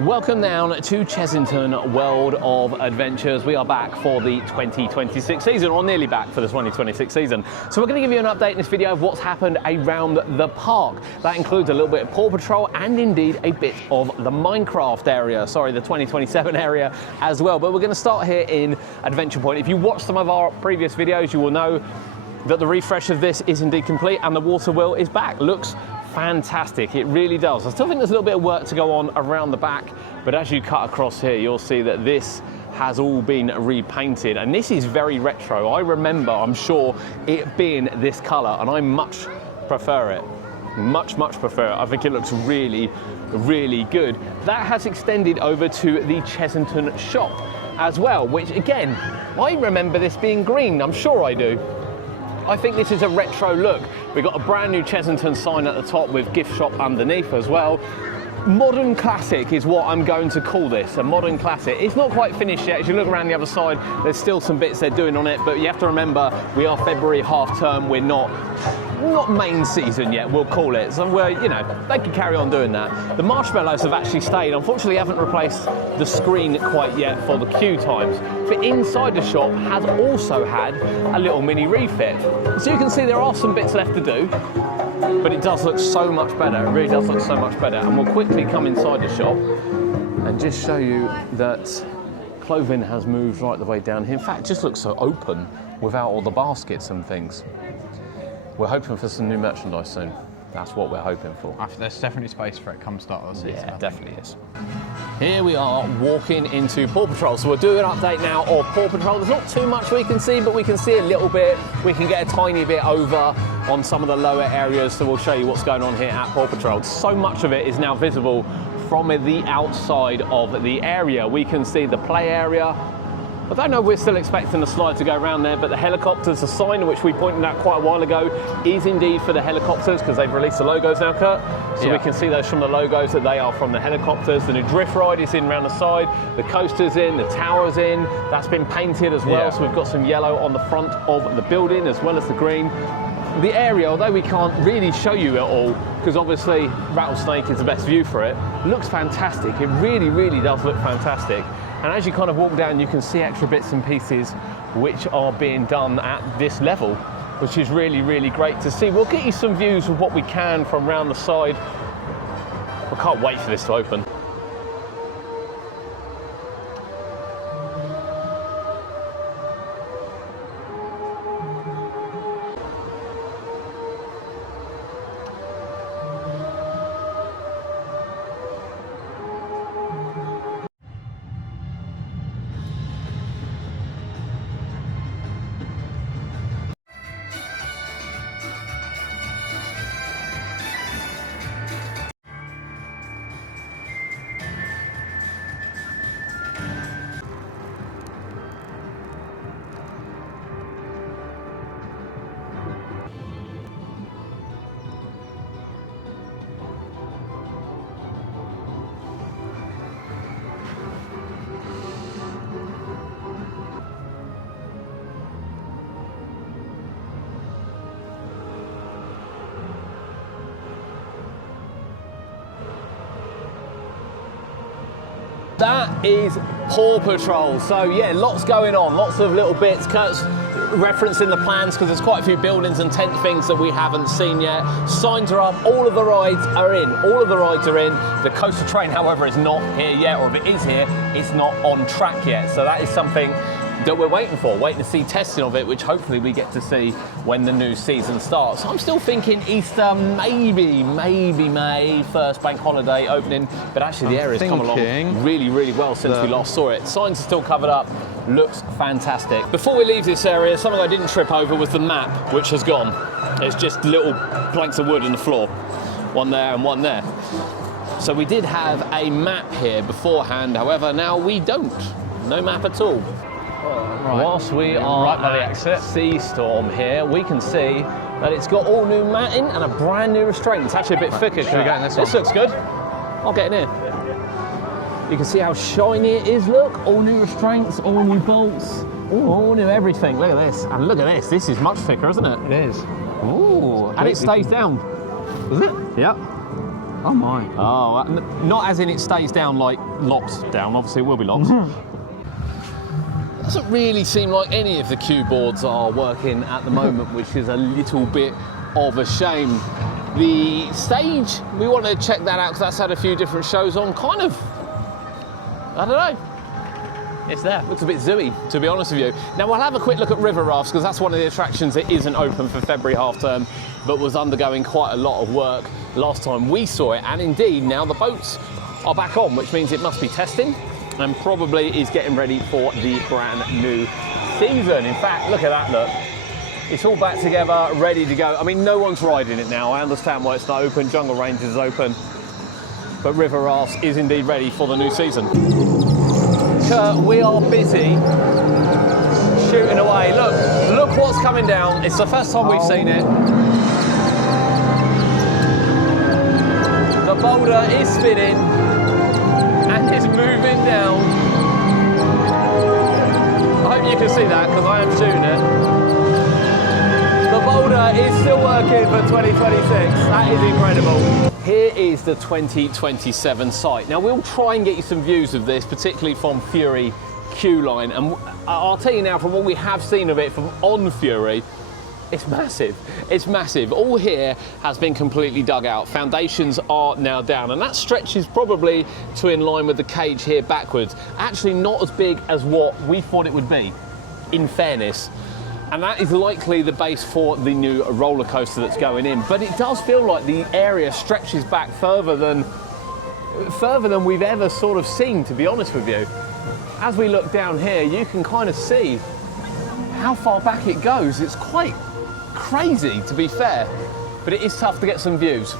Welcome down to Chessington World of Adventures. We are back for the 2026 season, or nearly back for the 2026 season. So we're going to give you an update in this video of what's happened around the park. That includes a little bit of Paw Patrol and indeed a bit of the Minecraft area, sorry, the 2027 area as well. But we're going to start here in Adventure Point. If you watched some of our previous videos, you will know that the refresh of this is indeed complete and the water wheel is back. Looks fantastic, it really does. I still think there's a little bit of work to go on around the back, but as you cut across here, you'll see that this has all been repainted, and this is very retro. I remember, I'm sure, it being this color, and I much prefer it. Much prefer it. I think it looks really, really good. That has extended over to the Chessington shop as well, which again, I remember this being green, I'm sure I do. I think this is a retro look. We've got a brand new Chessington sign at the top with gift shop underneath as well. Modern classic is what I'm going to call this, a modern classic. It's not quite finished yet. As you look around the other side, there's still some bits they're doing on it, but you have to remember, we are February half term, we're not main season yet, we'll call it. So we're, you know, they can carry on doing that. The marshmallows have actually stayed. Unfortunately, haven't replaced the screen quite yet for the queue times. But inside the shop has also had a little mini refit. So you can see there are some bits left to do, but it does look so much better. It really does look so much better. And we'll quickly come inside the shop and just show you that clothing has moved right the way down here. In fact, it just looks so open without all the baskets and things. We're hoping for some new merchandise soon. That's what we're hoping for. There's definitely space for it come start of the season. Yeah, definitely is. Here we are walking into Paw Patrol. So we'll do an update now of Paw Patrol. There's not too much we can see, but we can see a little bit. We can get a tiny bit over on some of the lower areas. So we'll show you what's going on here at Paw Patrol. So much of it is now visible from the outside of the area. We can see the play area. I don't know if we're still expecting the slide to go around there, but the helicopters, the sign which we pointed out quite a while ago, is indeed for the helicopters because they've released the logos now, Kurt. So we can see those from the logos that they are from the helicopters. The new drift ride is in around the side, the coaster's in, the tower's in. That's been painted as well, so we've got some yellow on the front of the building as well as the green. The area, although we can't really show you it all, because obviously Rattlesnake is the best view for it, looks fantastic. It really, really does look fantastic. And as you kind of walk down, you can see extra bits and pieces which are being done at this level, which is really, really great to see. We'll get you some views of what we can from around the side. I can't wait for this to open. That is Paw Patrol. So yeah, lots going on, lots of little bits. Kurt's referencing the plans because there's quite a few buildings and tent things that we haven't seen yet. Signs are up, all of the rides are in. All of the rides are in. The coaster train, however, is not here yet, or if it is here, it's not on track yet. So that is something that we're waiting to see testing of it, which hopefully we get to see when the new season starts. I'm still thinking Easter, maybe May, first bank holiday opening, but actually the area's come along really, really well since we last saw it. Signs are still covered up, looks fantastic. Before we leave this area, something I didn't trip over was the map, which has gone. It's just little planks of wood on the floor, one there and one there. So we did have a map here beforehand, however now we don't. No map at all. Right. Whilst we are right by the exit Sea Storm here, we can see that it's got all new matting and a brand new restraint. It's actually a bit thicker. Should we get in this one? This looks good. I'll get in here. You can see how shiny it is, look. All new restraints, all new bolts, all new everything. Look at this. And look at this. This is much thicker, isn't it? It is. Ooh, and it stays down. Is it? Yep. Oh my. Oh, not as in it stays down like locked down. Obviously, it will be locked. Doesn't really seem like any of the cue boards are working at the moment, which is a little bit of a shame. The stage, we want to check that out because that's had a few different shows on. Kind of, I don't know. It's there. Looks a bit zooey, to be honest with you. Now we'll have a quick look at river rafts because that's one of the attractions that isn't open for February half term, but was undergoing quite a lot of work last time we saw it. And indeed, now the boats are back on, which means it must be testing and probably is getting ready for the brand new season. In fact, look at that, look. It's all back together, ready to go. I mean, no one's riding it now. I understand why it's not open. Jungle Range is open, but River Rafts is indeed ready for the new season. We are busy shooting away. Look what's coming down. It's the first time we've seen it. The boulder is spinning and it's moving down. I hope you can see that because I am shooting it. The boulder is still working for 2026. That is incredible. Here is the 2027 site. Now we'll try and get you some views of this, particularly from Fury Q Line. And I'll tell you now, from what we have seen of it from on Fury, it's massive. It's massive. All here has been completely dug out. Foundations are now down, and that stretches probably to in line with the cage here backwards. Actually not as big as what we thought it would be, in fairness. And that is likely the base for the new roller coaster that's going in. But it does feel like the area stretches back further than we've ever sort of seen, to be honest with you. As we look down here, you can kind of see how far back it goes. It's quite crazy, to be fair, but it is tough to get some views.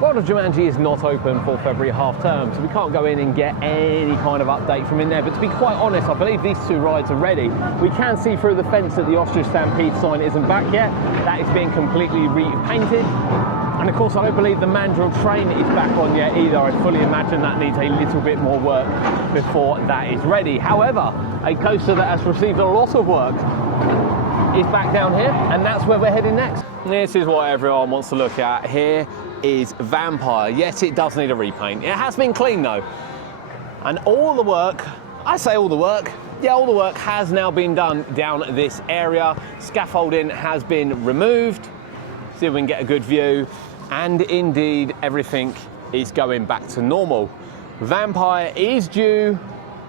World of Jumanji is not open for February half term, so we can't go in and get any kind of update from in there. But to be quite honest, I believe these two rides are ready. We can see through the fence that the Ostrich Stampede sign isn't back yet. That is being completely repainted. And of course, I don't believe the Mandrill train is back on yet either. I fully imagine that needs a little bit more work before that is ready. However, a coaster that has received a lot of work is back down here, and that's where we're heading next. This is what everyone wants to look at. Here is Vampire. Yes, it does need a repaint. It has been clean though. And all the work, I say all the work, yeah, all the work has now been done down this area. Scaffolding has been removed. See if we can get a good view. And indeed, everything is going back to normal. Vampire is due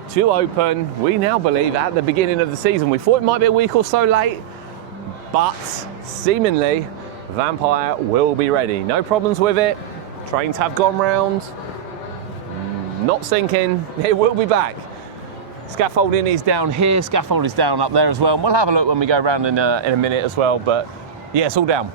to open, we now believe, at the beginning of the season. We thought it might be a week or so late, but seemingly Vampire will be ready. No problems with it. Trains have gone round. Not sinking. It will be back. Scaffolding is down here. Scaffold is down up there as well. And we'll have a look when we go around in a minute as well. But yeah, it's all down.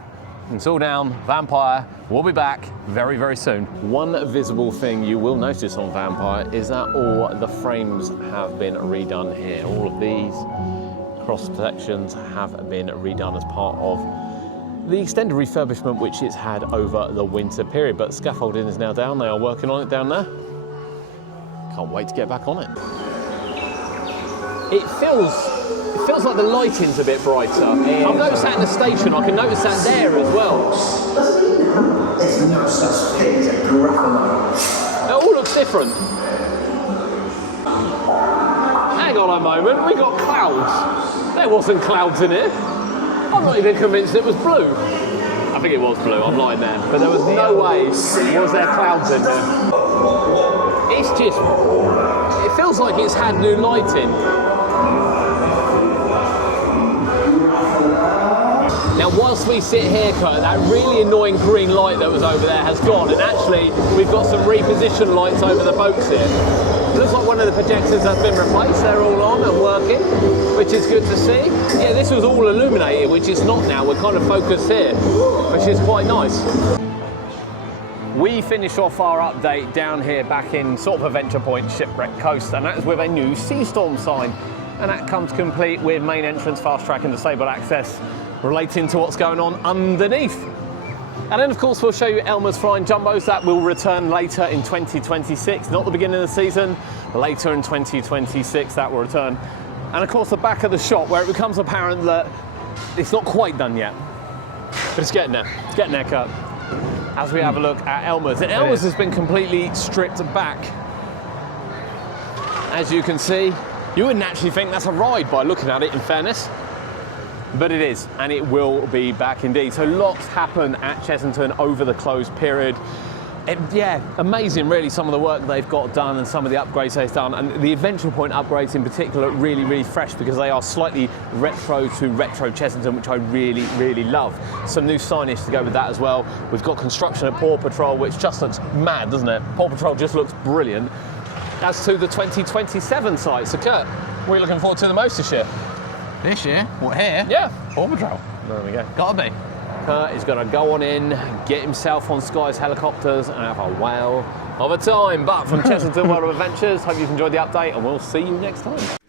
It's all down. Vampire will be back very, very soon. One visible thing you will notice on Vampire is that all the frames have been redone here. All of these cross protections have been redone as part of the extended refurbishment which it's had over the winter period. But scaffolding is now down. They are working on it down there. Can't wait to get back on it. It feels like the lighting's a bit brighter. I've noticed that in the station. I can notice that there as well. There's no such thing as a graphite. It all looks different. Hang on a moment, we got clouds. There wasn't clouds in it. I'm not even convinced it was blue. I think it was blue, I'm lying there. But there was no way was there clouds in there. It's just, it feels like it's had new lighting. Now, whilst we sit here, Kurt, that really annoying green light that was over there has gone, and actually, we've got some repositioned lights over the boats here. It looks like one of the projectors has been replaced. They're all on and working, which is good to see. Yeah, this was all illuminated, which is not now. We're kind of focused here, which is quite nice. We finish off our update down here back in sort of Adventure Point, Shipwreck Coast, and that is with a new Sea Storm sign. And that comes complete with main entrance, fast track and disabled access relating to what's going on underneath. And then of course we'll show you Elmer's Flying Jumbos. That will return later in 2026, not the beginning of the season, later in 2026 that will return. And of course the back of the shop where it becomes apparent that it's not quite done yet, but it's getting there, Kurt. As we have a look at Elmer's. And Elmer's has been completely stripped back. As you can see, you wouldn't actually think that's a ride by looking at it, in fairness. But it is, and it will be back indeed. So lots happen at Chessington over the closed period. Yeah, amazing really, some of the work they've got done and some of the upgrades they've done. And the Adventure Point upgrades in particular, really, really fresh because they are slightly retro to retro Chessington, which I really, really love. Some new signage to go with that as well. We've got construction at Paw Patrol, which just looks mad, doesn't it? Paw Patrol just looks brilliant. As to the 2027 site, so Kurt, what are you looking forward to the most this year? This year? What, here? Yeah. Paw Patrol. There we go. Gotta be. Kurt is going to go on in, get himself on Sky's helicopters and have a whale of a time. But from Chessington World of Adventures, hope you've enjoyed the update and we'll see you next time.